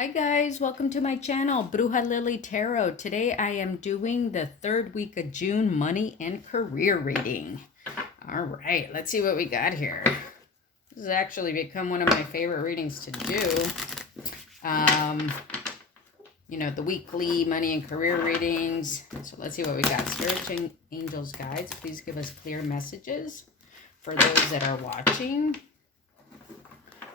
Hi guys, welcome to my channel, Bruja Lily Tarot. Today I am doing the third week of June money and career reading. All right, let's see what we got here. This has actually become one of my favorite readings to do. The weekly money and career readings. So let's see what we got. Spirit Angels Guides, please give us clear messages for those that are watching.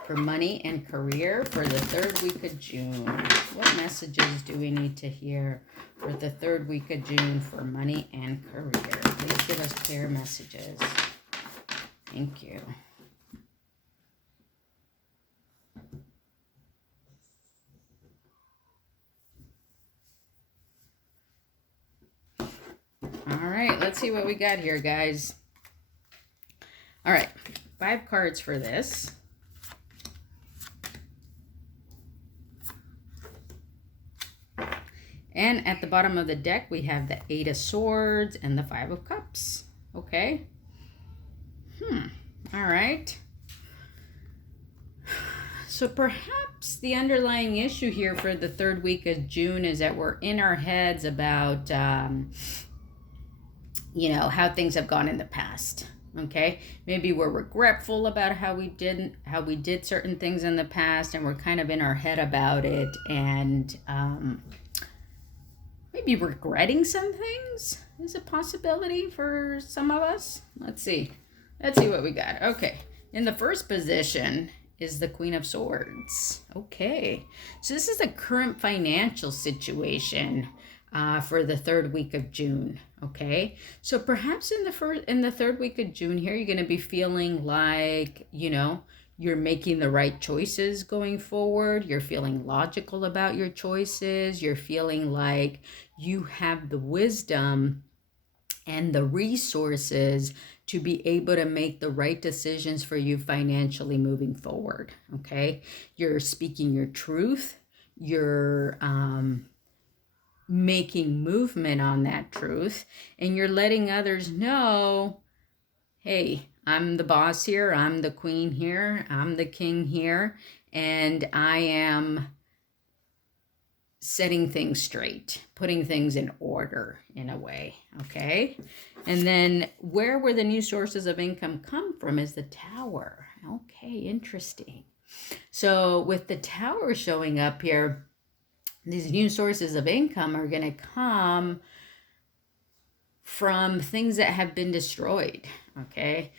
For money and career for the third week of June. What messages do we need to hear for the third week of June for money and career? Please give us clear messages. Thank you. All right, let's see what we got here, guys. All right, 5 cards for this. And at the bottom of the deck, we have the 8 of Swords and the 5 of Cups. Okay. All right. So perhaps the underlying issue here for the third week of June is that we're in our heads about, how things have gone in the past. Okay. Maybe we're regretful about how we did certain things in the past, and we're kind of in our head about it, and, maybe regretting some things is a possibility for some of us. Let's see what we got. Okay, in the first position is the Queen of Swords. Okay, so this is the current financial situation for the third week of June. Okay, so perhaps in the third week of June here, you're going to be feeling like, you're making the right choices going forward. You're feeling logical about your choices. You're feeling like you have the wisdom and the resources to be able to make the right decisions for you financially moving forward. Okay. You're speaking your truth. You're making movement on that truth, and you're letting others know, hey, I'm the boss here, I'm the queen here, I'm the king here, and I am setting things straight, putting things in order in a way, okay? And then where the new sources of income come from is the Tower. Okay, interesting. So with the Tower showing up here, these new sources of income are going to come from things that have been destroyed, okay?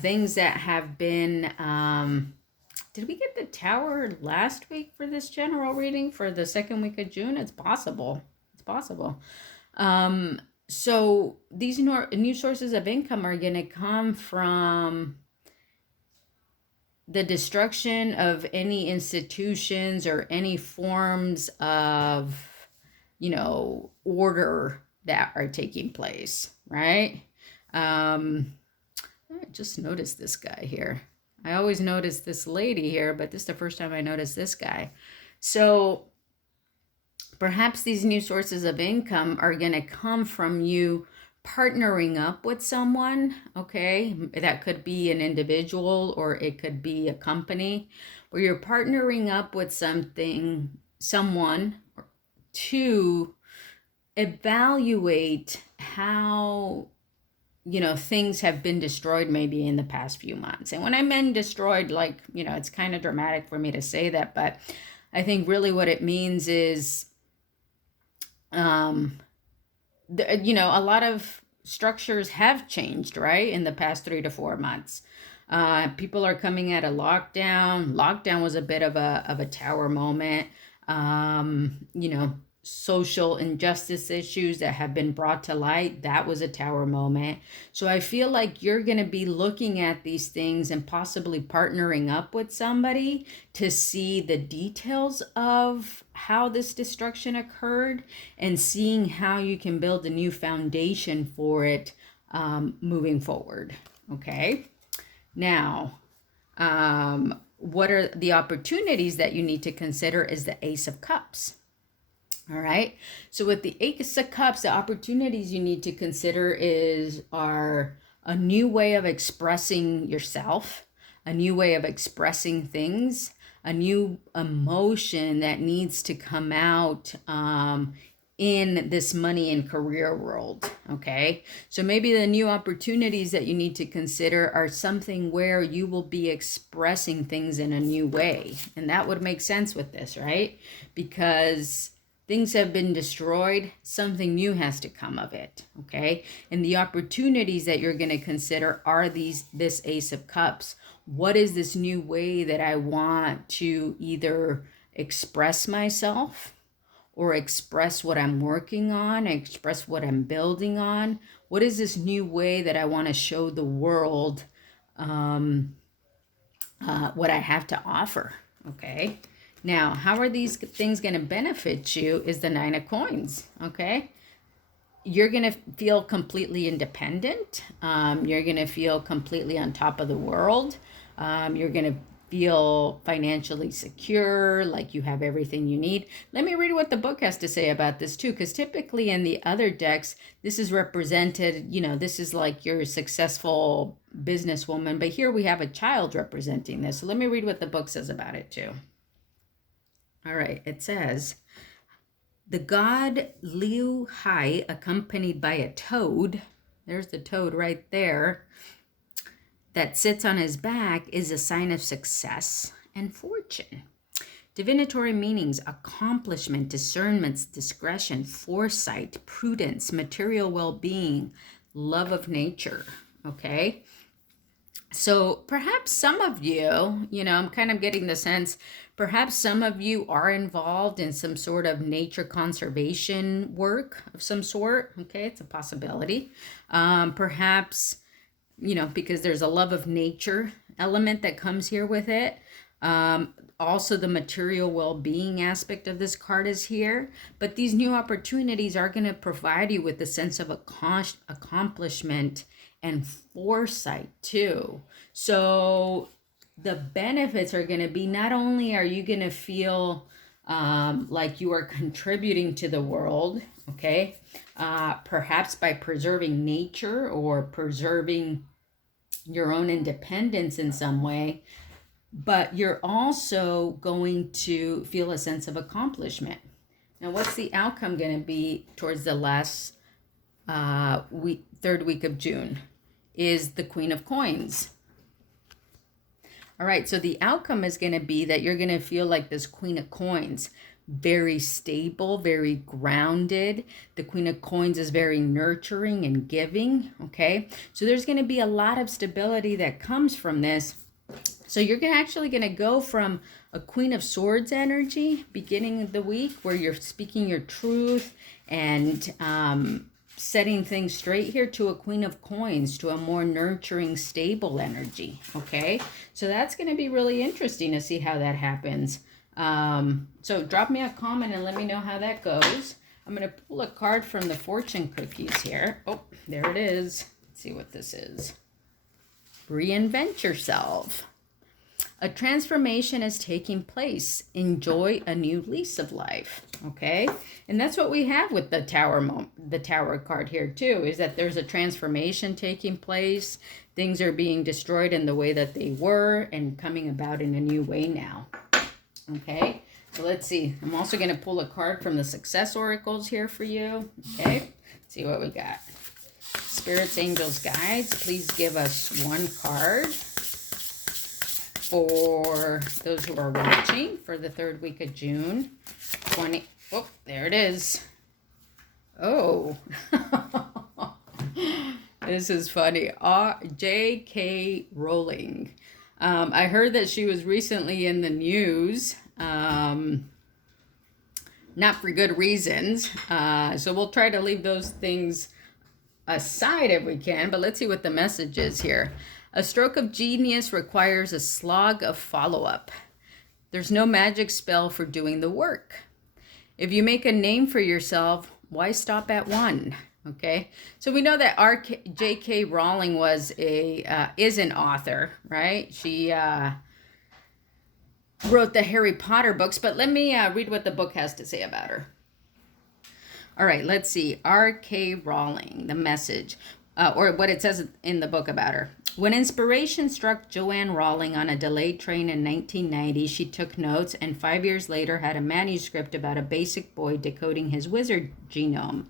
Things that have been, did we get the Tower last week for this general reading for the second week of June? It's possible. So these new sources of income are going to come from the destruction of any institutions or any forms of, order that are taking place, right? I just noticed this guy here. I always notice this lady here, but this is the first time I noticed this guy. So perhaps these new sources of income are going to come from you partnering up with someone, okay? That could be an individual, or it could be a company, where you're partnering up with someone to evaluate how things have been destroyed maybe in the past few months. And when I mean destroyed, like, it's kind of dramatic for me to say that, but I think really what it means is, a lot of structures have changed, right, in the past 3 to 4 months. People are coming out of lockdown. Lockdown was a bit of a Tower moment. Social injustice issues that have been brought to light, that was a Tower moment. So I feel like you're going to be looking at these things and possibly partnering up with somebody to see the details of how this destruction occurred, and seeing how you can build a new foundation for it moving forward. Okay. Now, what are the opportunities that you need to consider is the Ace of Cups. All right. So with the Ace of Cups, the opportunities you need to consider are a new way of expressing yourself, a new way of expressing things, a new emotion that needs to come out in this money and career world. Okay, so maybe the new opportunities that you need to consider are something where you will be expressing things in a new way, and that would make sense with this, right? Because things have been destroyed, something new has to come of it. Okay, and the opportunities that you're going to consider are this Ace of Cups. What is this new way that I want to either express myself or express what I'm working on, express what I'm building on? What is this new way that I want to show the world what I have to offer? Okay. Now, how are these things going to benefit you is the Nine of Coins. Okay. You're going to feel completely independent. You're going to feel completely on top of the world. You're going to feel financially secure, like you have everything you need. Let me read what the book has to say about this too, because typically in the other decks, this is represented, this is like your successful businesswoman, but here we have a child representing this. So let me read what the book says about it too. All right, it says, the god Liu Hai, accompanied by a toad, there's the toad right there, that sits on his back, is a sign of success and fortune. Divinatory meanings: accomplishment, discernment, discretion, foresight, prudence, material well-being, love of nature. Okay, so perhaps some of you, I'm kind of getting the sense, perhaps some of you are involved in some sort of nature conservation work of some sort. Okay, it's a possibility. Perhaps, because there's a love of nature element that comes here with it. Also, the material well-being aspect of this card is here. But these new opportunities are going to provide you with a sense of accomplishment and foresight too. So the benefits are going to be, not only are you going to feel like you are contributing to the world, okay, perhaps by preserving nature or preserving your own independence in some way, but you're also going to feel a sense of accomplishment. Now, what's the outcome going to be towards the last third week of June? Is the Queen of Coins. All right, so the outcome is going to be that you're going to feel like this Queen of Coins, very stable, very grounded. The Queen of Coins is very nurturing and giving, okay? So there's going to be a lot of stability that comes from this. So you're actually going to go from a Queen of Swords energy beginning of the week, where you're speaking your truth and setting things straight here, to a Queen of Coins, to a more nurturing, stable energy, okay? So that's going to be really interesting to see how that happens. So drop me a comment and let me know how that goes. I'm going to pull a card from the fortune cookies here. Oh, there it is. Let's see what this is. Reinvent yourself. A transformation is taking place. Enjoy a new lease of life. Okay, and that's what we have with the Tower card here too, is that there's a transformation taking place. Things are being destroyed in the way that they were and coming about in a new way now. Okay, so let's see. I'm also going to pull a card from the Success Oracles here for you. Okay, let's see what we got. Spirits, angels, guides, please give us one card for those who are watching for the third week of June. Oh, there it is. Oh, this is funny. J.K. Rowling. I heard that she was recently in the news, not for good reasons. So we'll try to leave those things aside if we can, but let's see what the message is here. A stroke of genius requires a slog of follow-up. There's no magic spell for doing the work. If you make a name for yourself, why stop at one? Okay, so we know that J.K. Rowling is an author, right? She wrote the Harry Potter books, but let me read what the book has to say about her. All right, let's see. R.K. Rowling, the message, or what it says in the book about her. When inspiration struck Joanne Rowling on a delayed train in 1990, she took notes and 5 years later had a manuscript about a basic boy decoding his wizard genome.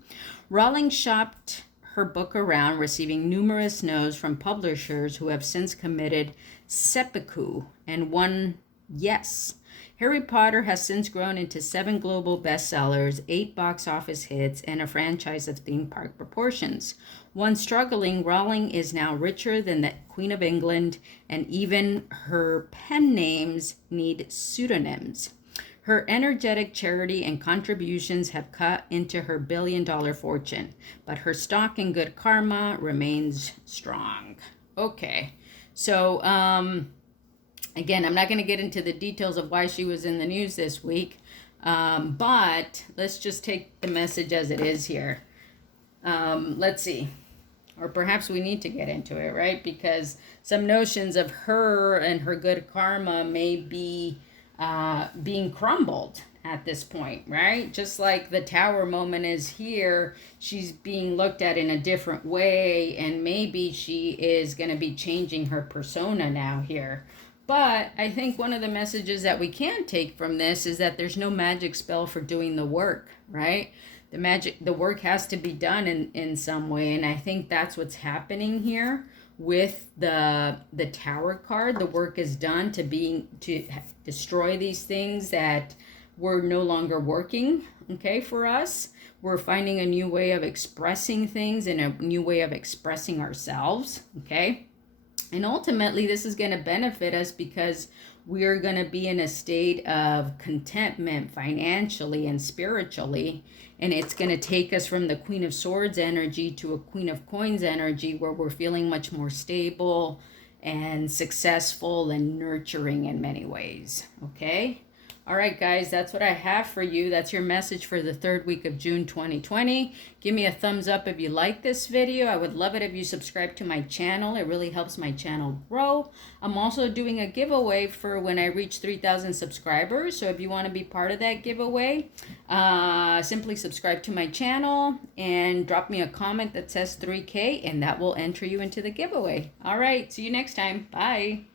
Rowling shopped her book around, receiving numerous no's from publishers who have since committed seppuku and won yes. Harry Potter has since grown into 7 global bestsellers, 8 box office hits, and a franchise of theme park proportions. Once struggling, Rowling is now richer than the Queen of England, and even her pen names need pseudonyms. Her energetic charity and contributions have cut into her billion-dollar fortune, but her stock in good karma remains strong. Okay, so, again, I'm not going to get into the details of why she was in the news this week, but let's just take the message as it is here. Let's see. Or perhaps we need to get into it, right? Because some notions of her and her good karma may be being crumbled at this point, right? Just like the tower moment is here, she's being looked at in a different way, and maybe she is going to be changing her persona now here. But I think one of the messages that we can take from this is that there's no magic spell for doing the work, right? The work has to be done in some way, and I think that's what's happening here with the Tower card. The work is done to destroy these things that were no longer working, okay, for us. We're finding a new way of expressing things and a new way of expressing ourselves, okay? And ultimately, this is going to benefit us because we are going to be in a state of contentment financially and spiritually. And it's going to take us from the Queen of Swords energy to a Queen of Coins energy, where we're feeling much more stable and successful and nurturing in many ways. Okay? All right, guys, that's what I have for you. That's your message for the 3rd week of June 2020. Give me a thumbs up if you like this video. I would love it if you subscribe to my channel. It really helps my channel grow. I'm also doing a giveaway for when I reach 3,000 subscribers. So if you want to be part of that giveaway, simply subscribe to my channel and drop me a comment that says 3K, and that will enter you into the giveaway. All right, see you next time. Bye.